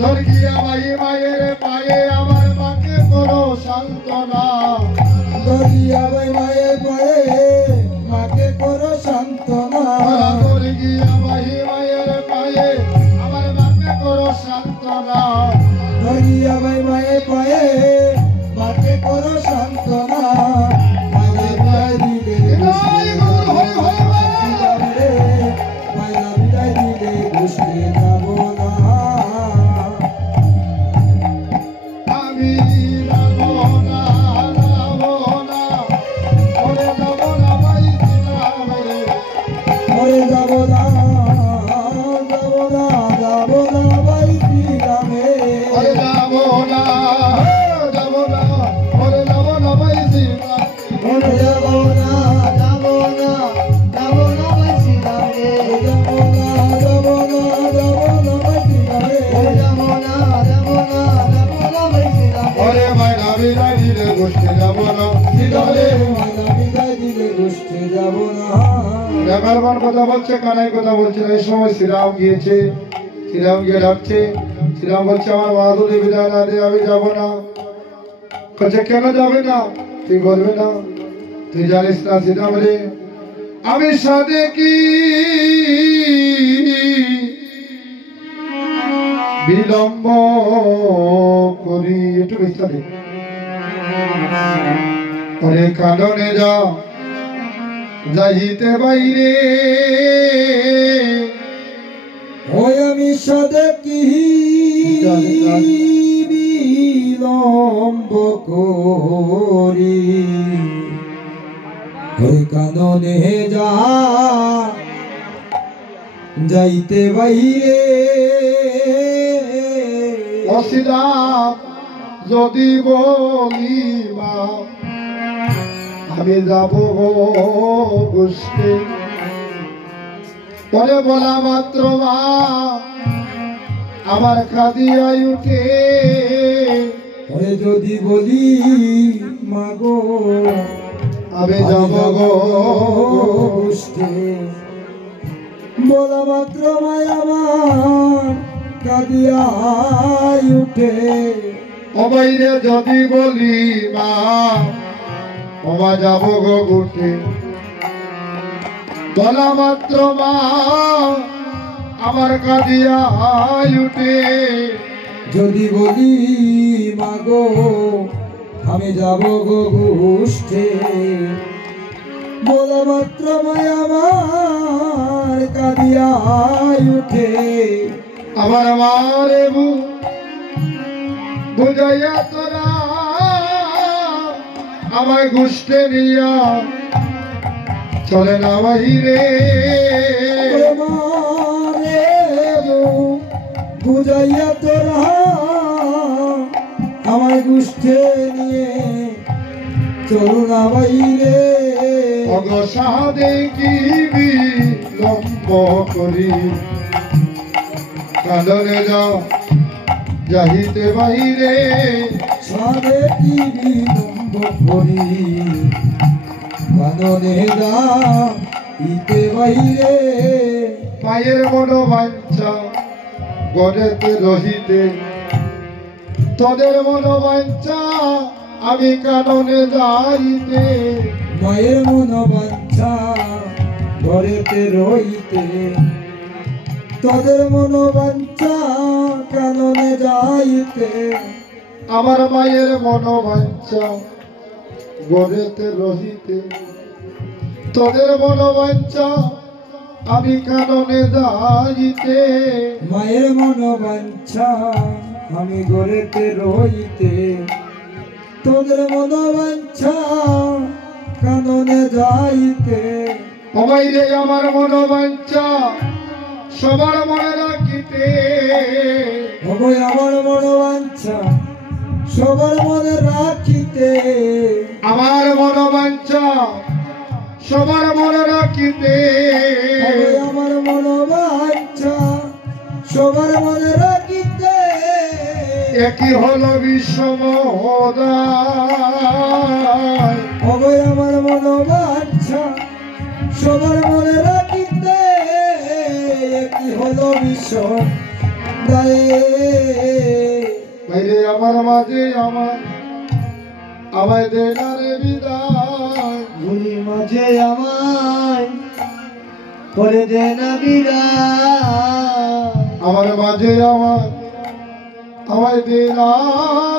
দর্গিয়া মাই মায়ের পায়ে আমার মাকে করো সান্ত্বনা দরিয়া ভাই মায়ের পায়ে মাকে করো সান্ত্বনা দর্গিয়া মাই মায়ের পায়ে আমার মাকে করো সান্ত্বনা দরিয়া ভাই মায়ের পায়ে মাকে করো সান্ত্বনা মায়ের বিদায় দিলে মায়ের বিদায় দিলে গোষ্ঠী যাব না আমি যাব না ওরে যাব না ভাই সিনামে মরে যাব না ভাই সিদামে ওরে যাব না ওরে যাব না ভাই সিনামে মরে যাব না ভাই সিদামে যাব না ভাই সিদামে ওরে মায়না বিদায় দিলে গোষ্ঠী যাব না সিনামে মালা বিদায় দিলে গোষ্ঠী যাব না ব্যাপারবান কথা বলছে কানাই কথা বলছে না। এই সময় শ্রীরাম গিয়েছে, শ্রীরাম গিয়ে ডাকছে, শ্রীরাম বলছে আমার বাহাদুরি বিদায় না দিয়ে আমি যাবো না। বলছে কেন যাবে না? তুই বলবে না? তুই জানিস না শ্রীরাম রে আমি সাথে কি বিলম্ব করি একটু বিস্তারে ওরে কাননে যা যাইতে বাইরে ওই আমি সদে কি বিলম্ব করি ওই কাননে যা যাইতে বাইরে অসিলাম যদি বলি মা আমি যাব গোষ্ঠী পরে বলা মাত্র মা আমার কাঁদিয়াই উঠে ওরে যদি বলি মাগো আমি যাব গোষ্ঠী বলা মাত্র মায় আমার কাঁদিয়াই উঠে অবাইরে যদি বলি মা ওমা যাব গো গুটে বলা মাত্র মা আমার কাঁদিয়া উঠে। যদি বলি মাগো আমি যাব গো গোষ্ঠে, বলা মাত্র মায় আমার কাঁদিয়া উঠে। আমার মারে বুঝাইয়া তোরা আমায় গোষ্ঠে নিয়া চলে না বাহিরে। বুঝাইয়া তোরা আমার গোষ্ঠে নিয়ে চলো না বাইরে। অগসাদে কি বিলম্ব করি কাঁদনে যাহিতে বাহিরে। সাদে কি বিলম্ব করি কাঁদনে যাইতে বাইরে। মায়ের মনোবাঞ্ছা গড়েতে রহিতে, তোদের মনোবাঞ্ছা আমি কাননে যাইতে। মায়ের মনোবাঞ্ছা ঘরেতে রইতে, তোদের মনোবাঞ্ছা কাননে যাইতে। আমার মায়ের মনোবাঞ্ছা গড়েতে রহিতে, তোদের মনোবাঞ্ছা আমি কাননে যাইতে। মায়ের মনোবাঞ্ছা আমি গড়েতে রইতে, তোদের মনোবাঞ্ছা কাননে যাইতে। আমাইরে আমার মনোবাঞ্ছা সবার মনে রাখিতে। ওগো আমার মনোবাঞ্ছা সবার মনে রাখিতে। আমার মনোবাঞ্ছা সবার মনে রাখিতে। ওগো আমার মনোবাঞ্ছা সবার মনে রাখিতে। একই হলো বিষমদায়। ওগো আমার মনোবাঞ্ছা সবার মনে রাখিতে। কি হলো বিষম দায়ে। বাইরে আমার মাঝে আমায় দে না রে বিদায়। ভুলি মাঝে আমায় করে দে না বিদায়। আমার মাঝে আমায় দে না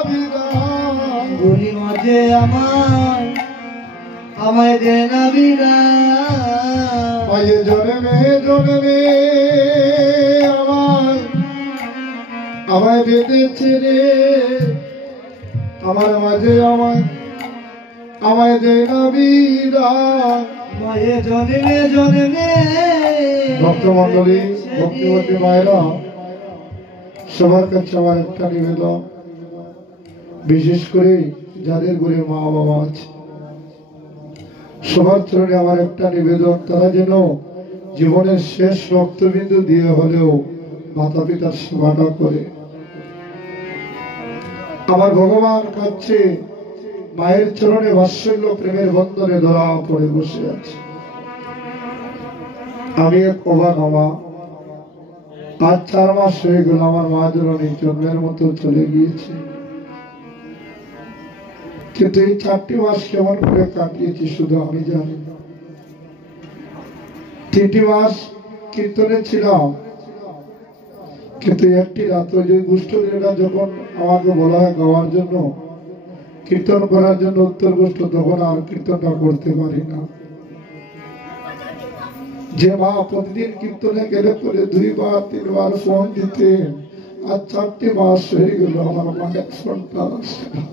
বিদায়। ভুলি মাঝে আমায় দে না বিদায়। মায়ে জন্মে জন্মে আমায় বেঁধেছে রে। আমার মাঝে আমায় দে না বিদায়। মায়ে জন্মে জন্মে ভক্তমণ্ডলী ভক্তিবতী মায়েরা, সবার কাছে আমার একটা নিবেদন, বিশেষ করে যাদের ঘরে মা বাবা আছে সবার চরণে আমার একটা নিবেদন, তারা যেন জীবনের শেষ রক্তবিন্দু দিয়ে হলেও মাতা পিতার সেবাটা করে। আমার ভগবান কাছে মায়ের চরণে বাৎসল্য প্রেমের বন্ধনে ধরা পড়ে বসে আছে। আমি এক অবাক মা, আজ 4 মাস হয়ে গেল আমার মা জননী জন্মের মতো চলে গিয়েছে। কিন্তু এই 4টি মাস কেমন করে কাটিয়েছি শুধু আমি জানি। 3টি মাস কীর্তনে ছিলাম, কিন্তু একটি রাত ওই যে গোষ্ঠীরা যখন আমাকে বলা হয় গাওয়ার জন্য, কীর্তন করার জন্য উত্তর গোষ্ঠ, তখন আর কীর্তনটা করতে পারি না। যে মা প্রতিদিন কীর্তনে গেলে পরে 2 বার 3 বার ফোন দিতেন, আজ 4টি মাস হয়ে গেল আমার মায়ের ফোনটা আসে না।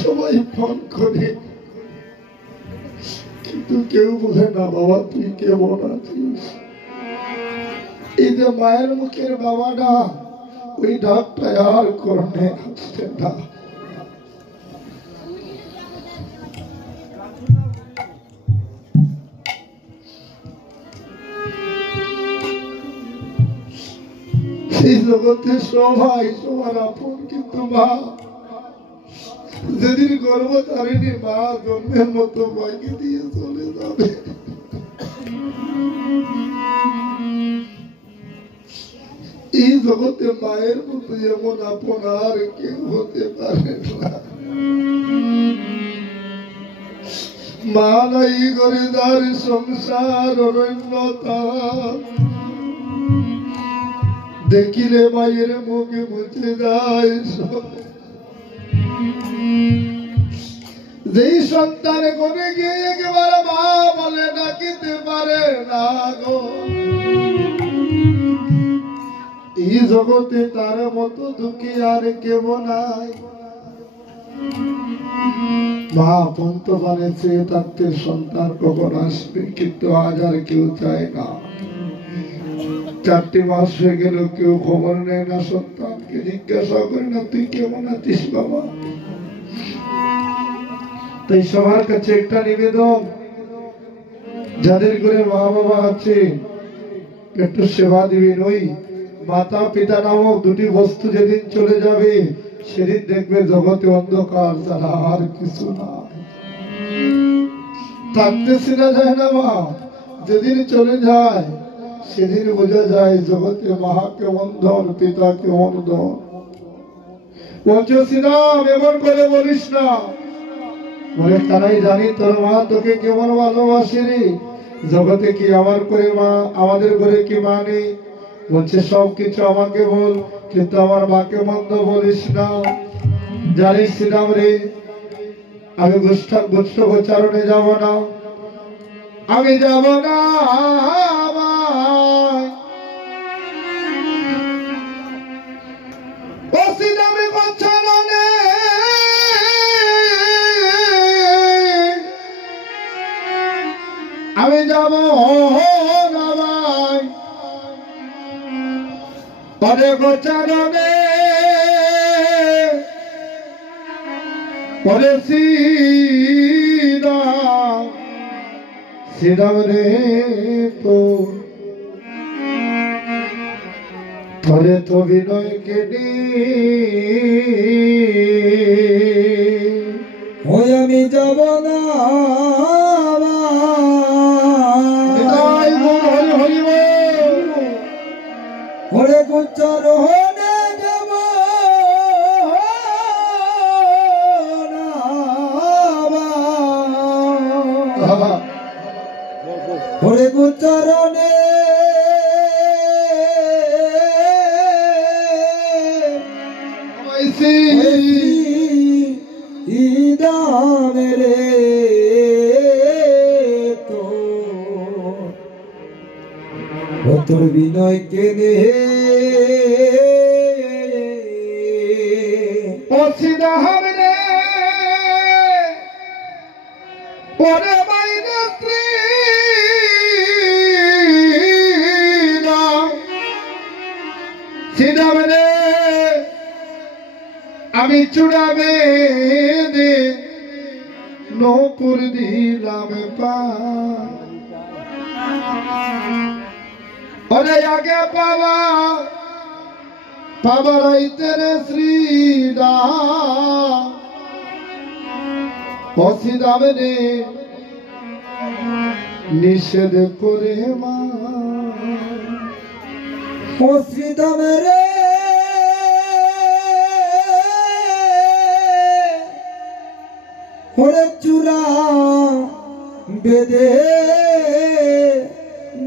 সবাই ফোন করে কিন্তু কেউ বলে না বাবা তুই কেমন আছিস। এই যে মায়ের মুখের বাবাটা, ওই ডাকটা আর করনে আসছে না। সেই জগতে সবাই সবার আপন, কিন্তু মা যেদিন গর্ভধারিণী মা জন্মের মতো মাকে দিয়ে চলে যাবে, এই জগতে মায়ের মতো এমন আপন আর কেউ হতে পারে না। মালাই করে তার সংসার অরণ্যতা দেখিলে মায়ের মুখে মুছে যায় যেই সন্তান কোনে গিয়ে একবার মা বলে ডাকিতে পারে না গো এই জগতে তার মতো দুঃখী আর কেউ নাই। মা পন্ত বানিয়েছে তাতে সন্তান কখন আসবে, কিন্তু আজ আর কেউ চায় না। 4 মাস হয়ে গেল কেউ খবর নেয় না, সন্তানকে জিজ্ঞাসা করে না তুই কেমন আছিস বাবা। তাই সবার কাছে একটা নিবেদন, যাদের ঘরে মা বাবা আছে একটু সেবা দিবেন। ওই মাতা পিতা নামক দুটি বস্তু যেদিন চলে যাবে সেদিন দেখবে জগতে অন্ধকার ছাড়া আর কিছু না। থাকতে চেনা যায় না মা, যেদিন চলে যায় সেদিন বোঝা যায় জগতে মা কেমন ধন, পিতা কেমন ধন। বলছি না এমন করে বলিস না, বলে তারাই জানি তোর মা তোকে কেমন ভালোবাসে রে। জগতে কি আমার করে মা, আমাদের ঘরে কি মা নেই? বলছে সবকিছু আমাকে বল, কিন্তু আমার মাকে মন্দ বলিস না। জানিস শ্রীরাম রে, আমি গোষ্ঠ গোচারণে যাব না, আমি যাব না। আমি যাব না ভাই পরে গোচারণে, পরে শ্রীরাম রে তো পরে তো বিনয়কে ওই আমি যাব না ওরে গোচারণে যাব না, ওরে গোচারণে মেরে তো তোর বিনয় কেনে অসিদা হবে পরে বাইরে সিদাবে আমি চূড়াবে দে নপুর দিলাম পা ওরে আগে পাওয়া পাবারাইতে রে শ্রীরাম অসিদাবে নিষেধ করে মা অসিদাবে রে ওরে চূড়া বেদে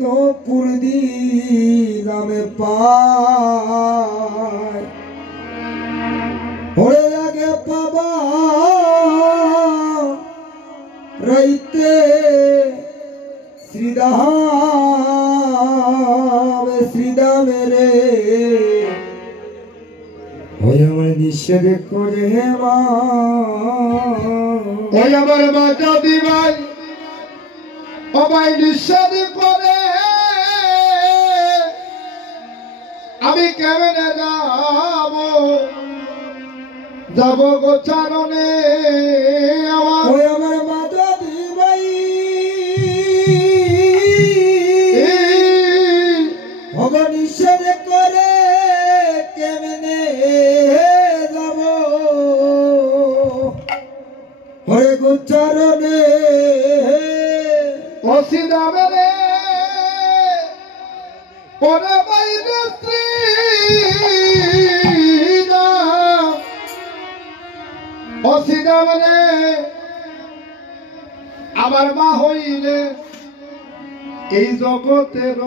নপুর দিলাম পায় ওরে আগে পাবা রাইতে শ্রীদাম রে ওই আমার নিষেধ করে মা ওই আমার মা যদি ভাই ও ভাই নিষেধ করে আমি কেমনে যাব গোচারণে ওই আমার মা যদি ভাই ওগো নিষেধ করে কেমনে যাব ওরে গোচারণে অসিদাবে রে ওরে বাইরে অসিদাবে আমার মা হইলে এই জগতের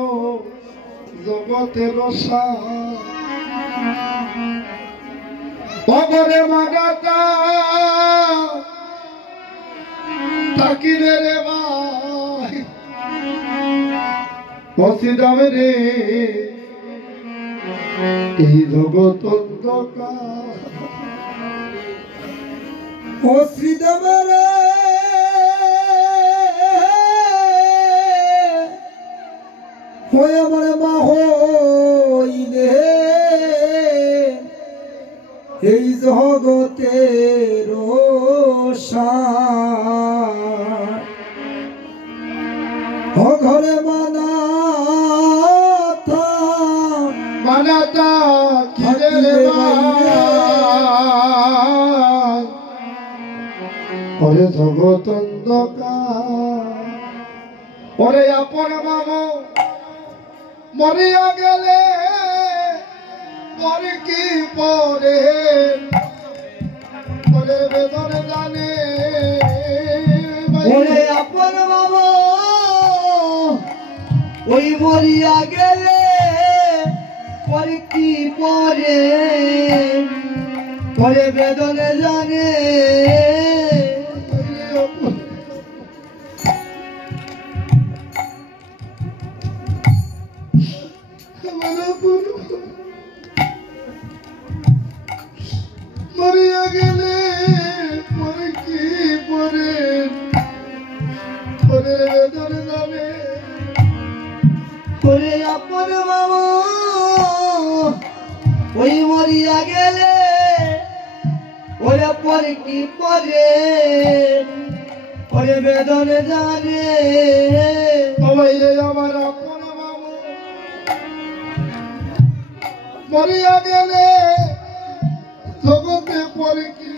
অগরে মাগাটা তাকিরে রে ভাই বসিদামে রে এই জগৎ অন্ধকার ও শ্রীদেবরে হয়ে আমার মা হইলে এই জগতের ঘরে মানাতা খিরে রে ভাই ওরে জগৎ অন্ধকার ওরে আপন মামো মরিয়া গেলে পরে কি পরে পরে বেদন জানে ওরে আপন বাবা ওই মরিয়া গেলে পরে কি পরে পরে বেদনে জানে মরিয়া গেলে পরে কি পরে পরে বেদন জানে ওরে আপন বাবা ওই মরিয়া গেলে ওরে পরে কি পরে পরে বেদনে জানে সবাই রে আমার আপন মামু মরিয়া গেলে জগতে পরে কি